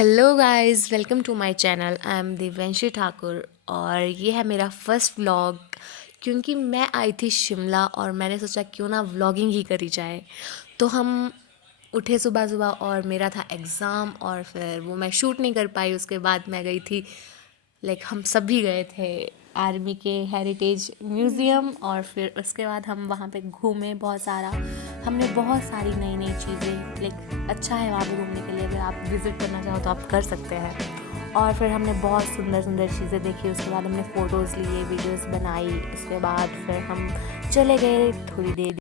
Hello guys, welcome to my channel. I am Divyanshi Thakur और ये है मेरा फर्स्ट व्लॉग। क्योंकि मैं आई थी शिमला और मैंने सोचा क्यों ना व्लॉगिंग ही करी जाए। तो हम उठे सुबह सुबह और मेरा था एग्ज़ाम और फिर वो मैं शूट नहीं कर पाई। उसके बाद मैं गई थी, हम सभी गए थे आर्मी के हेरिटेज म्यूज़ियम और फिर उसके बाद हम वहाँ पे घूमे बहुत सारा। हमने बहुत सारी नई नई चीज़ें अच्छा है वहाँ पे घूमने के लिए। अगर आप विज़िट करना चाहो तो आप कर सकते हैं। और फिर हमने बहुत सुंदर सुंदर चीज़ें देखी। उसके बाद हमने फ़ोटोज़ लिए, वीडियोज़ बनाई। उसके बाद फिर हम चले गए थोड़ी देर।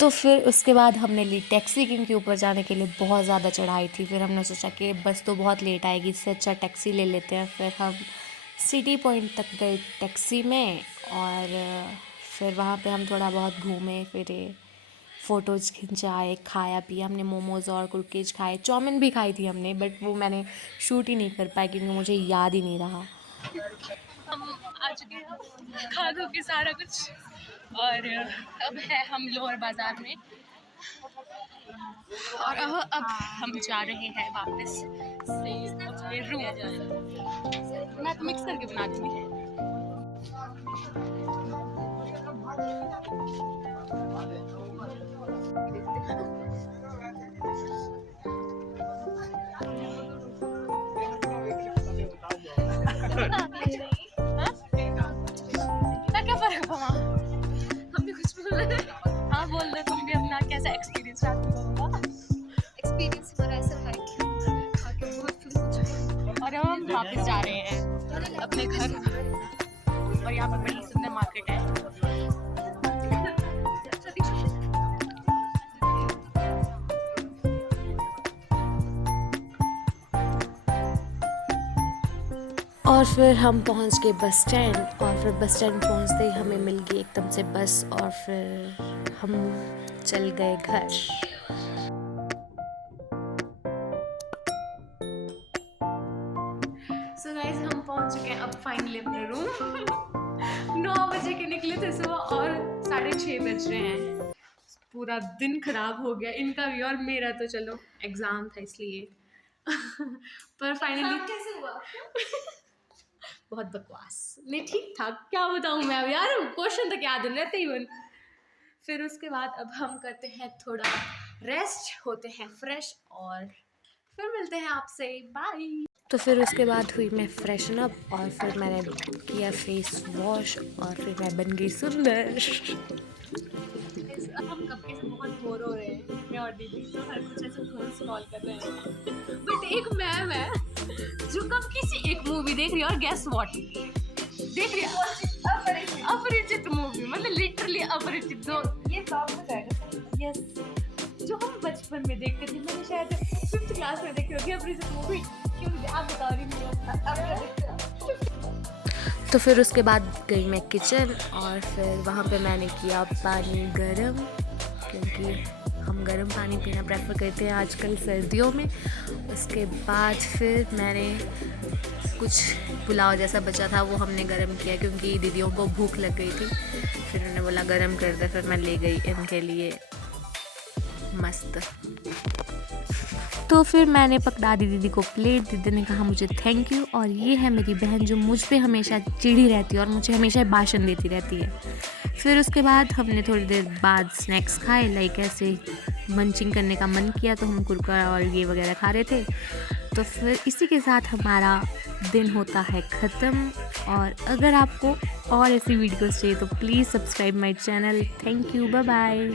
तो फिर उसके बाद हमने ली टैक्सी, क्योंकि ऊपर जाने के लिए बहुत ज़्यादा चढ़ाई थी। फिर हमने सोचा कि बस तो बहुत लेट आएगी, इससे अच्छा टैक्सी ले लेते हैं। फिर हम सिटी पॉइंट तक गए टैक्सी में और फिर वहाँ पे हम थोड़ा बहुत घूमे फिरे, फ़ोटोज़ खिंचाए, खाया पिया। हमने मोमोज़ और कुकीज़ खाए, चाउमीन भी खाई थी हमने, बट वो मैंने शूट ही नहीं कर पाई क्योंकि मुझे याद ही नहीं रहा। हम आ चुके हैं खा खो के सारा कुछ और अब है हम लोअर बाजार में और अब हम जा रहे हैं वापस से अपने रूम। मैं तो मिक्स करके बना दूँगी। क्या फर्क पड़ा? हम भी कुछ बोल रहे हैं। हाँ बोल रहे, तुम भी अपना कैसा एक्सपीरियंस रहा तुम एक्सपीरियंस हमारा ऐसा है कि खा के बहुत फुल हो चुके हैं। और अब हम वापस जा रहे हैं अपने घर और यहाँ पर बड़ी सुंदर मार्केट है। और फिर हम पहुंच गए बस स्टैंड और फिर बस स्टैंड पहुंचते ही हमें मिल गई एकदम से बस और फिर हम चल गए घर। सो गाइस, हम पहुंच चुके हैं अब फाइनली अपने रूम। 9 बजे के निकले थे सुबह और 6:30 बज रहे हैं। पूरा दिन खराब हो गया इनका भी और मेरा तो चलो एग्जाम था इसलिए। पर फाइनली कैसे हुआ? बहुत बकवास नहीं, ठीक था, क्या बताऊँ मैं अब यार, क्वेश्चन तक याद नहीं रहते इवन। फिर उसके बाद अब हम करते हैं थोड़ा रेस्ट, होते हैं फ्रेश और फिर मिलते हैं आपसे। बाय। तो फिर उसके बाद हुई मैं फ्रेशन अप और फिर मैंने किया फेस वॉश और फिर मैं बन गई सुंदर। अब हम कब के से बहुत बोर हो रहे हैं, मैं और दीदी तो हर कुछ ऐसे फोन स्क्रॉल कर रहे हैं। बट एक मैम है जो कब किसी एक मूवी देख रही है और गेस व्हाट देख रही है, अपरिचित मूवी, मतलब लिटरली अपरिचित। जो ये ब्लॉग में जाएगा। यस, जो हम बचपन में देखते थे, मैंने शायद 5th क्लास में देखी होगी अपरिचित मूवी। क्यों आप बता रही नहीं? तो फिर उसके बाद गई मैं किचन और फिर वहाँ पे मैंने किया पानी गरम, क्योंकि हम गर्म पानी पीना प्रेफर करते हैं आजकल सर्दियों में। उसके बाद फिर मैंने कुछ पुलाव जैसा बचा था वो हमने गरम किया क्योंकि दीदियों को भूख लग गई थी। फिर उन्होंने बोला गरम कर दे, फिर मैं ले गई इनके लिए मस्त। तो फिर मैंने पकड़ा दी दीदी को प्लेट, दीदी ने कहा मुझे थैंक यू। और ये है मेरी बहन जो मुझ पे हमेशा चिढ़ी रहती है और मुझे हमेशा भाषण देती रहती है। फिर उसके बाद हमने थोड़ी देर बाद स्नैक्स खाए, लाइक ऐसे मंचिंग करने का मन किया तो हम कुरकुरा और ये वगैरह खा रहे थे। तो फिर इसी के साथ हमारा दिन होता है ख़त्म। और अगर आपको और ऐसी वीडियोस चाहिए तो please subscribe my channel. Thank you, bye bye.